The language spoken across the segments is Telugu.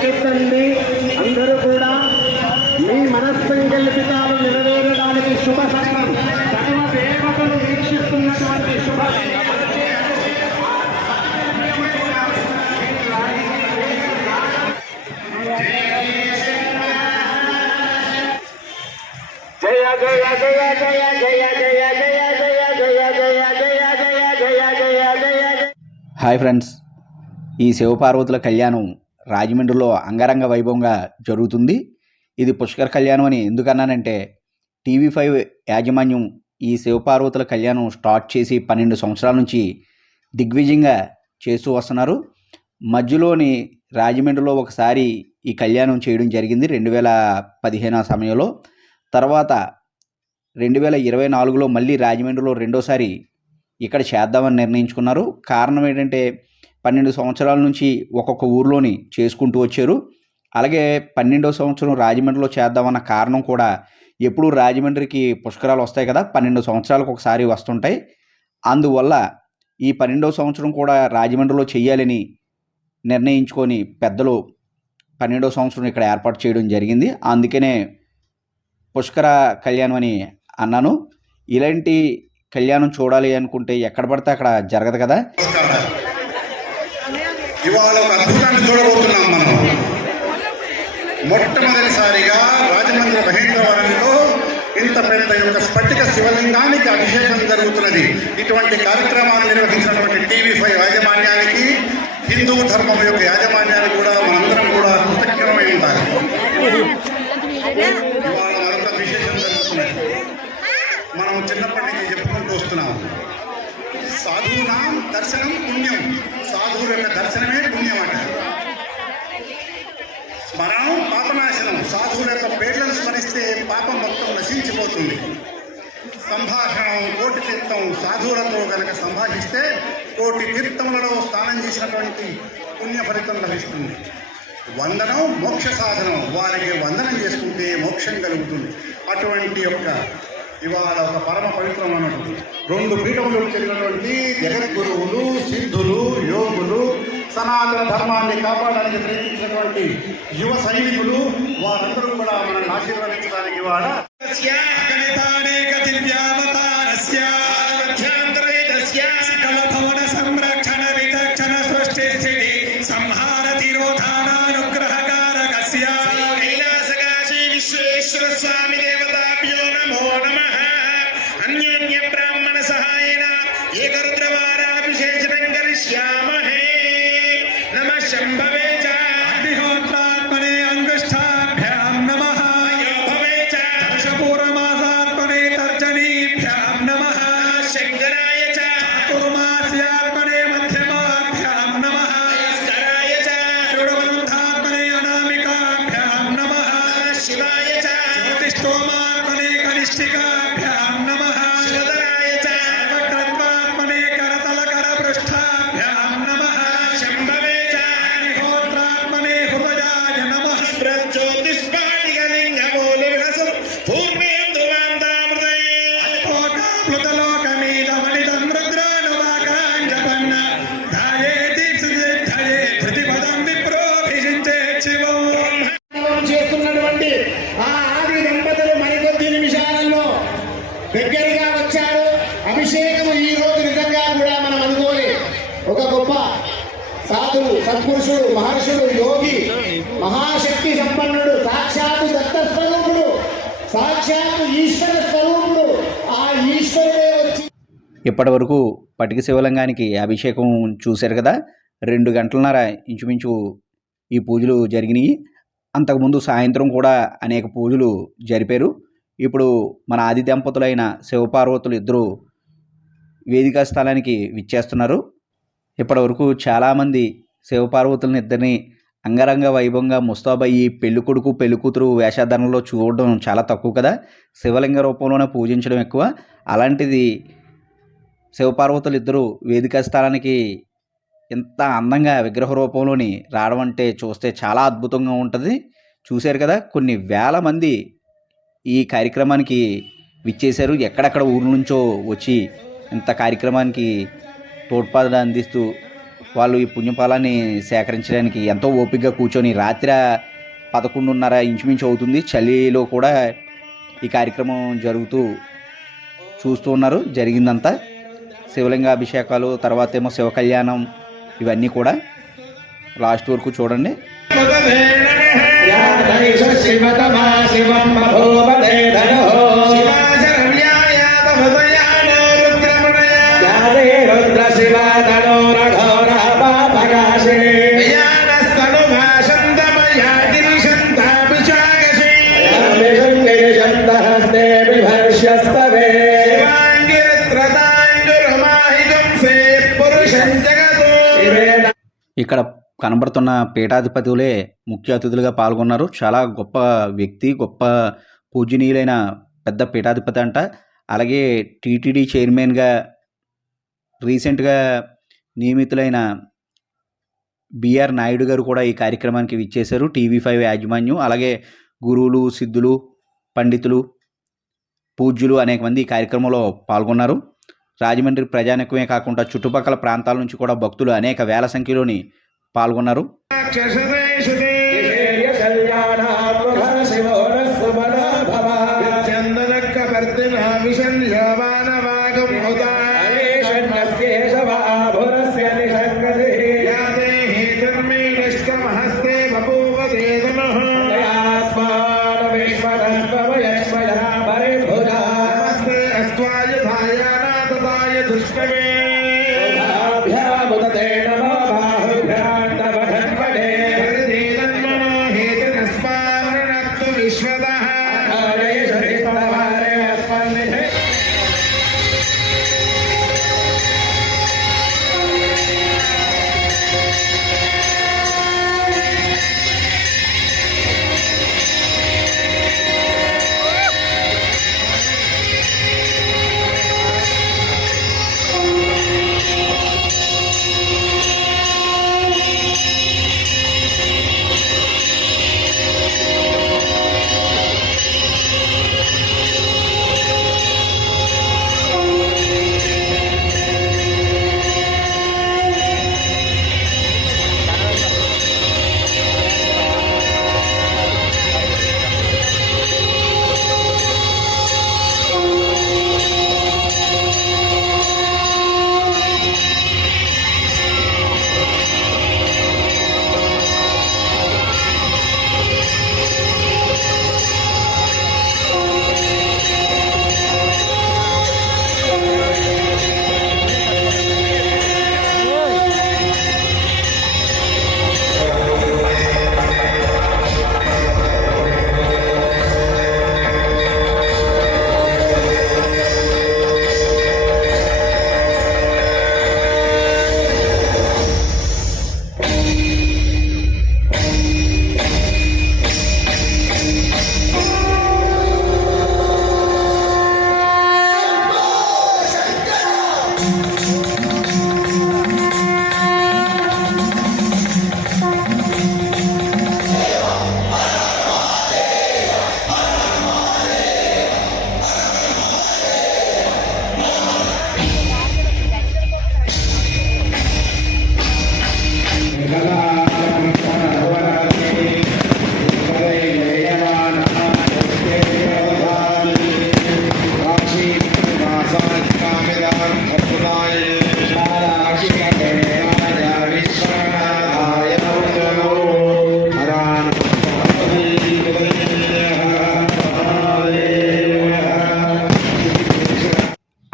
పలికిస్తుంది. అందరూ కూడా మీ మనస్సంకల్పితాలు నెరవేరడానికి శుభ సమయం. సర్వ దేవతలు వీక్షిస్తున్నటువంటి శుభ జయ జయ జయ జయ జయ జయ జయ జయ జయ జయ జయ జయ జయ జయ జయ. హాయ్ ఫ్రెండ్స్, ఈ శివపార్వతుల కళ్యాణం రాజమండ్రిలో అంగరంగ వైభవంగా జరుగుతుంది. ఇది పుష్కర్ కళ్యాణం అని ఎందుకన్నానంటే TV5 యాజమాన్యం ఈ శివపార్వతుల కళ్యాణం స్టార్ట్ చేసి 12 సంవత్సరాల నుంచి దిగ్విజయంగా చేస్తూ వస్తున్నారు. మధ్యలోని రాజమండ్రిలో ఒకసారి ఈ కళ్యాణం చేయడం జరిగింది 2015 సమయంలో. తర్వాత 2024లో మళ్ళీ రాజమండ్రిలో రెండోసారి ఇక్కడ చేద్దామని నిర్ణయించుకున్నారు. కారణం ఏంటంటే 12 సంవత్సరాల నుంచి ఒక్కొక్క ఊర్లోని చేసుకుంటూ వచ్చారు. అలాగే 12వ సంవత్సరం రాజమండ్రిలో చేద్దామన్న కారణం కూడా ఎప్పుడు రాజమండ్రికి పుష్కరాలు వస్తాయి కదా, 12 సంవత్సరాలకు ఒకసారి వస్తుంటాయి. అందువల్ల ఈ 12వ సంవత్సరం కూడా రాజమండ్రిలో చేయాలని నిర్ణయించుకొని పెద్దలు 12వ సంవత్సరం ఇక్కడ ఏర్పాటు చేయడం జరిగింది. అందుకనే పుష్కర కళ్యాణం అని అన్నాను. ఇలాంటి కళ్యాణం చూడాలి అనుకుంటే ఎక్కడ పడితే అక్కడ జరగదు కదా. ఇవాళ ఒక అద్భుతాన్ని చూడబోతున్నాం మనం. మొట్టమొదటిసారిగా రాజమండ్రి మహేంద్రవరంలో ఇంత పెద్ద యొక్క స్ఫటిక శివలింగానికి అభిషేకం జరుగుతున్నది. ఇటువంటి కార్యక్రమాలు నిర్వహించినటువంటి TV5 యాజమాన్యానికి, హిందూ ధర్మం యొక్క యాజమాన్యానికి కూడా మనందరం కూడా కృతజ్ఞమై ఉండాలి. ఇవాళ మరొక విశేషం జరుగుతున్నది. మనం చిన్నప్పటి నుంచి చెప్పుకుంటూ వస్తున్నాం, సాధువునాం దర్శనం పుణ్యం. సాధువుల యొక్క దర్శనమే పుణ్యం అంట. స్మరణం పాపనాశనం. సాధువుల యొక్క పేర్లను స్మరిస్తే పాపం మొత్తం నశించిపోతుంది. సంభాషణం కోటి తీర్థం. సాధువులతో కనుక సంభాషిస్తే కోటి తీర్థములలో స్నానం చేసినటువంటి పుణ్య ఫలితం లభిస్తుంది. వందనం మోక్ష సాధనం. వారికి వందనం చేసుకుంటే మోక్షం కలుగుతుంది. అటువంటి యొక్క ఇవాళ ఒక పరమ పవిత్రమైనటువంటి 2 పీఠములకు చెందినటువంటి జగద్గురువులు, సిద్ధులు, యోగులు, సనాతన ధర్మాన్ని కాపాడడానికి ప్రయత్నించినటువంటి యువ సైనికులు, వారందరూ కూడా మనల్ని ఆశీర్వదించడానికి ఇవాళ శంభవే చ అగ్నిహోత్రాత్మనే అంగుష్టాభ్యాం నమః. యోభవే చ దర్శపూర్వమాసాత్మనే తర్జనీభ్యాం నమః. శంకరాయ చ చాతుర్మాస్యాత్మనే మధ్యమాభ్యాం నమః. స్కరాయ చ రుడవంతాత్మనే అనామికాభ్యాం నమః. శివాయ చ జ్యోతిష్టోమాత్మనే కనిష్ఠికాభ్యాం నమః. శివధరాయ చ సర్వకృత్వాత్మనే కరతలకర పృష్ఠాభ్యాం నమః. శంభవే చేస్తున్నటువంటి ఆ ఆది దంపతులు మరికొద్ది నిమిషాలలో దగ్గరగా వచ్చారు. అభిషేకము ఈ రోజు నిజంగా కూడా మనం అనుకోని ఒక గొప్ప సాధువు, సత్పురుషుడు, మహర్షుడు, యోగి, మహాశక్తి సంపన్నుడు, సాక్షాత్తు దత్త స్వరూపుడు, సాక్షాత్తు ఈశ్వర స్వరూపుడు. ఆ ఈశ్వరుడే వచ్చి ఇప్పటి వరకు పటిక శివలింగానికి అభిషేకం చూశారు కదా. 2 గంటలన్నర ఇంచుమించు ఈ పూజలు జరిగినాయి. అంతకుముందు సాయంత్రం కూడా అనేక పూజలు జరిపారు. ఇప్పుడు మన ఆది దంపతులైన శివపార్వతులు ఇద్దరు వేదికా స్థలానికి విచ్చేస్తున్నారు. ఇప్పటి వరకు చాలామంది శివపార్వతులను ఇద్దరిని అంగరంగ వైభవంగా ముస్తాబయ్యి పెళ్లి కొడుకు పెళ్లి కూతురు వేషధారణలో చూడడం చాలా తక్కువ కదా. శివలింగ రూపంలోనే పూజించడం ఎక్కువ. అలాంటిది శివపార్వతులు ఇద్దరు వేదికా స్థలానికి ఇంత అందంగా విగ్రహ రూపంలోని రావడం అంటే చూస్తే చాలా అద్భుతంగా ఉంటుంది. చూశారు కదా, కొన్ని వేల మంది ఈ కార్యక్రమానికి విచ్చేశారు. ఎక్కడెక్కడ ఊరు నుంచో వచ్చి ఇంత కార్యక్రమానికి తోడ్పాటు అందిస్తూ వాళ్ళు ఈ పుణ్యఫలాన్ని సేకరించడానికి ఎంతో ఓపికగా కూర్చొని రాత్రి 11:30 ఇంచుమించు అవుతుంది. చలిలో కూడా ఈ కార్యక్రమం జరుగుతూ చూస్తూ ఉన్నారు. జరిగిందంతా శివలింగ అభిషేకాలు, తర్వాత ఏమో శివ కళ్యాణం, ఇవన్నీ కూడా లాస్ట్ వరకు చూడండి. ఇక్కడ కనబడుతున్న పీఠాధిపతులే ముఖ్య అతిథులుగా పాల్గొన్నారు. చాలా గొప్ప వ్యక్తి, గొప్ప పూజనీయులైన పెద్ద పీఠాధిపతి అంట. అలాగే టీటీడీ చైర్మన్గా రీసెంట్గా నియమితులైన బిఆర్ నాయుడు గారు కూడా ఈ కార్యక్రమానికి విచ్చేశారు. టీవీ5 యాజమాన్యం, అలాగే గురువులు, సిద్ధులు, పండితులు, పూజ్యులు అనేక మంది ఈ కార్యక్రమంలో పాల్గొన్నారు. రాజమండ్రి ప్రజానికమే కాకుండా చుట్టుపక్కల ప్రాంతాల నుంచి కూడా భక్తులు అనేక వేల సంఖ్యలోని పాల్గొన్నారు.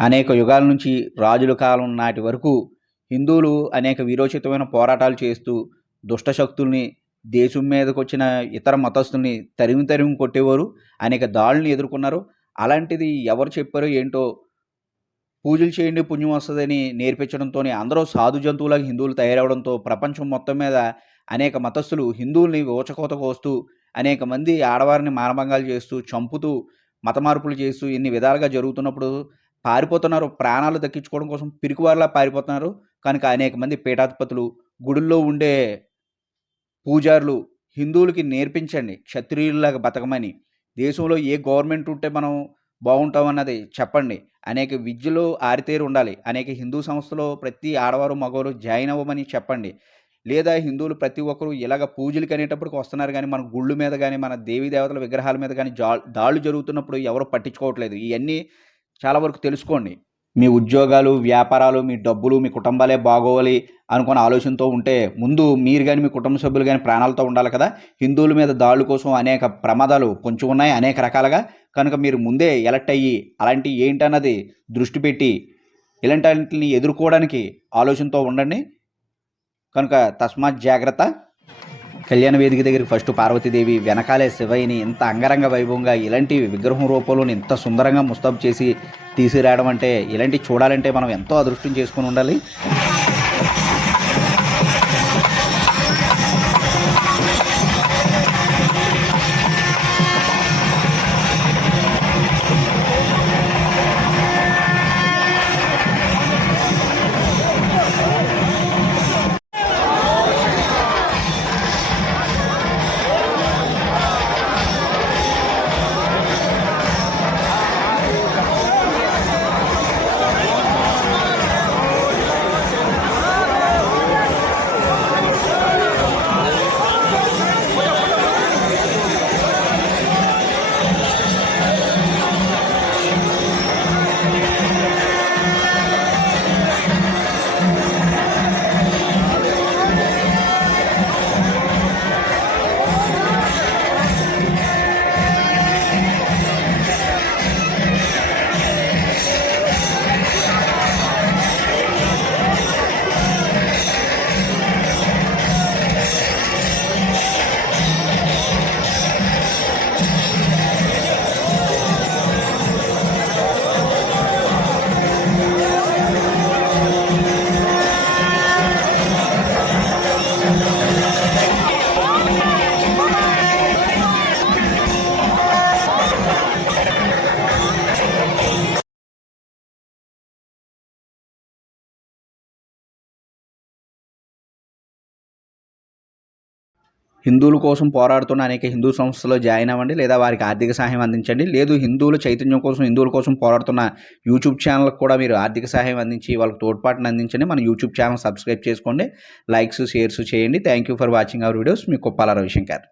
అనేక యుగాల నుంచి రాజుల కాలం నాటి వరకు హిందువులు అనేక వీరోచితమైన పోరాటాలు చేస్తూ దుష్టశక్తుల్ని, దేశం మీదకి వచ్చిన ఇతర మతస్థుల్ని తరిమి కొట్టేవారు. అనేక దాడుల్ని ఎదుర్కొన్నారు. అలాంటిది ఎవరు చెప్పారో ఏంటో పూజలు చేయండి పుణ్యం వస్తుందని నేర్పించడంతోనే అందరూ సాధు జంతువులాగా హిందువులు తయారవడంతో ప్రపంచం మొత్తం మీద అనేక మతస్థులు హిందువుల్ని ఊచకోత కోస్తూ, అనేక మంది ఆడవారిని మానభంగాలు చేస్తూ, చంపుతూ, మత మార్పులు చేస్తూ ఇన్ని విధాలుగా జరుగుతున్నప్పుడు పారిపోతున్నారు. ప్రాణాలు దక్కించుకోవడం కోసం పిరికివారిలా పారిపోతున్నారు. కనుక అనేక మంది పీఠాధిపతులు, గుడుల్లో ఉండే పూజారులు హిందువులకి నేర్పించండి క్షత్రియుల్లాగా బతకమని. దేశంలో ఏ గవర్నమెంట్ ఉంటే మనం బాగుంటామన్నది చెప్పండి. అనేక విద్యలో ఆరితేరి ఉండాలి. అనేక హిందూ సంస్థలో ప్రతి ఆడవారు, మగవారు జాయిన్ అవ్వమని చెప్పండి. లేదా హిందువులు ప్రతి ఒక్కరు ఇలాగ పూజలకి అనేటప్పటికి వస్తున్నారు గానీ, మన గుళ్ళు మీద గానీ, మన దేవీ దేవతల విగ్రహాల మీద గానీ దాడులు జరుగుతున్నప్పుడు ఎవరు పట్టించుకోవట్లేదు. ఇయన్నీ చాలా వరకు తెలుసుకోండి. మీ ఉద్యోగాలు, వ్యాపారాలు, మీ డబ్బులు, మీ కుటుంబాలే బాగోవాలి అనుకున్న ఆలోచనతో ఉంటే ముందు మీరు గానీ, మీ కుటుంబ సభ్యులు గానీ ప్రాణాలతో ఉండాలి కదా! హిందువుల మీద దాడుల కోసం అనేక ప్రమాదాలు పొంచి ఉన్నాయి అనేక రకాలుగా. కనుక మీరు ముందే ఎలర్ట్ అయ్యి అలాంటివి ఏంటన్నది దృష్టి పెట్టి ఇలాంటాటిని ఎదుర్కోవడానికి ఆలోచనతో ఉండండి. కనుక తస్మాత్ జాగ్రత్త. కళ్యాణ వేదిక దగ్గరికి ఫస్ట్ పార్వతీదేవి, వెనకాలే శివయ్యని ఇంత అంగరంగ వైభవంగా ఇలాంటి విగ్రహం రూపంలోని ఇంత సుందరంగా ముస్తాబు చేసి తీసుకురావడం అంటే, ఇలాంటివి చూడాలంటే మనం ఎంతో అదృష్టం చేసుకుని ఉండాలి. హిందువుల కోసం పోరాడుతున్న అనేక హిందూ సంస్థల్లో జాయిన్ అవ్వండి, లేదా వారికి ఆర్థిక సహాయం అందించండి. లేదు హిందువుల చైతన్యం కోసం, హిందువుల కోసం పోరాడుతున్న యూట్యూబ్ ఛానల్కి కూడా మీరు ఆర్థిక సహాయం అందించి వాళ్ళకి తోడ్పాటును అందించండి. మన యూట్యూబ్ ఛానల్ సబ్స్క్రైబ్ చేసుకోండి, లైక్స్, షేర్స్ చేయండి. Thank you for watching our videos. Me Kuppala Ravishankar.